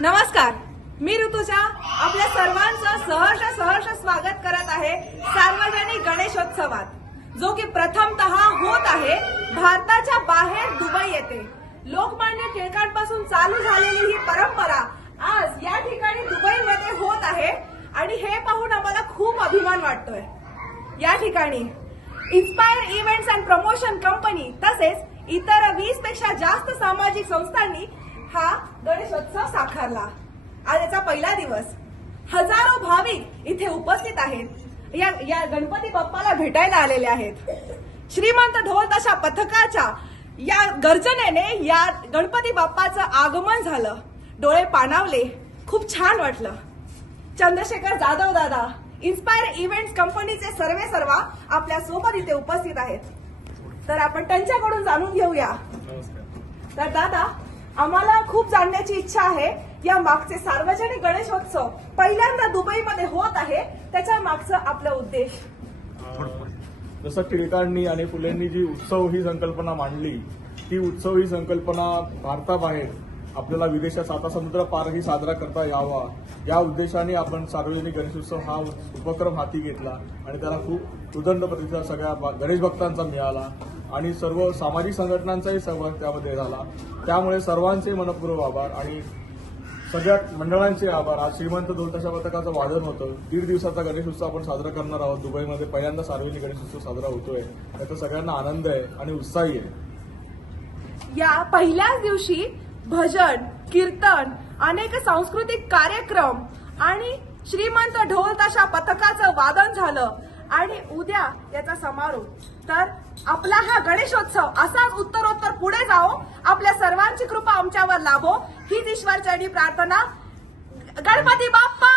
नमस्कार, मी ऋतुजा आपल्या सर्वांचं सहर्ष स्वागत करत आहे सार्वजनिक गणेशोत्सवात, जो की प्रथमतः होत आहे भारताच्या बाहेर दुबई येथे। लोकमान्य टिळकांपासून चालू झालेली ही परंपरा आज या ठिकाणी दुबईमध्ये होत आहे आणि हे पाहून आम्हाला खूप अभिमान वाटतोय। या ठिकाणी inspire events and promotion company तसेच इतर 20 पेक्षा जास्त सामाजिक संस्थांनी हा गणेशोत्सव साकारला। आज याचा पहिला दिवस, हजारो भाविक इथे उपस्थित आहेत। या गणपती बाप्पाला भेटायला आलेले आहेत। श्रीमंत ढोल ताशा पथकाच्या या गर्जनेने या गणपती बाप्पाचं आगमन झालं। डोळे पाणावले, खूप छान वाटलं। चंद्रशेखर जाधव दादा इन्स्पायर इव्हेंट्स कंपनीचे सर्वेसर्वा आपल्या सोबत इथे उपस्थित आहेत, तर आपण त्यांच्याकडून जाणून घेऊया। तर दादा, आम्हाला खूप जाणण्याची इच्छा आहे, या मागचे सार्वजनिक गणेशोत्सव पहिल्यांदा दुबईमध्ये होत आहे, त्याच्या मागचं आपलं उद्देश। जसं टिळकांनी आणि फुलेंनी जी उत्सव ही संकल्पना मांडली, ती उत्सव ही संकल्पना भारताबाहेर आपल्याला विदेशात 7 समुद्र पारही साजरा करता यावा, या उद्देशाने आपण सार्वजनिक गणेशोत्सव हा उपक्रम हाती घेतला आणि त्याला खूप उदंड प्रतिसाद सगळ्या गणेश भक्तांचा मिळाला आणि सर्व सामाजिक संघटनांचाही सहभाग त्यामध्ये झाला। त्यामुळे सर्वांचे मनपूर्वक आभार आणि सगळ्या मंडळांचे आभार। आज श्रीमंत ढोल ताशा पथकाचं वादन होतं। 1.5 दिवसाचा गणेशोत्सव आपण साजरा करणार आहोत। दुबईमध्ये पहिल्यांदा सार्वजनिक गणेशोत्सव साजरा होतोय, त्याचा सगळ्यांना आनंद आहे आणि उत्साही आहे। या पहिल्याच दिवशी भजन, कीर्तन, अनेक सांस्कृतिक कार्यक्रम आणि श्रीमंत ढोल ताशा पथकाचं वादन झालं आणि उद्या याचा समारोप। तर आपला हा गणेशोत्सव असाच उत्तरोत्तर पुढे जाओ, आपल्या सर्वांची कृपा आमच्यावर लाभो, हीच ईश्वरचरणी प्रार्थना। गणपती बाप्पा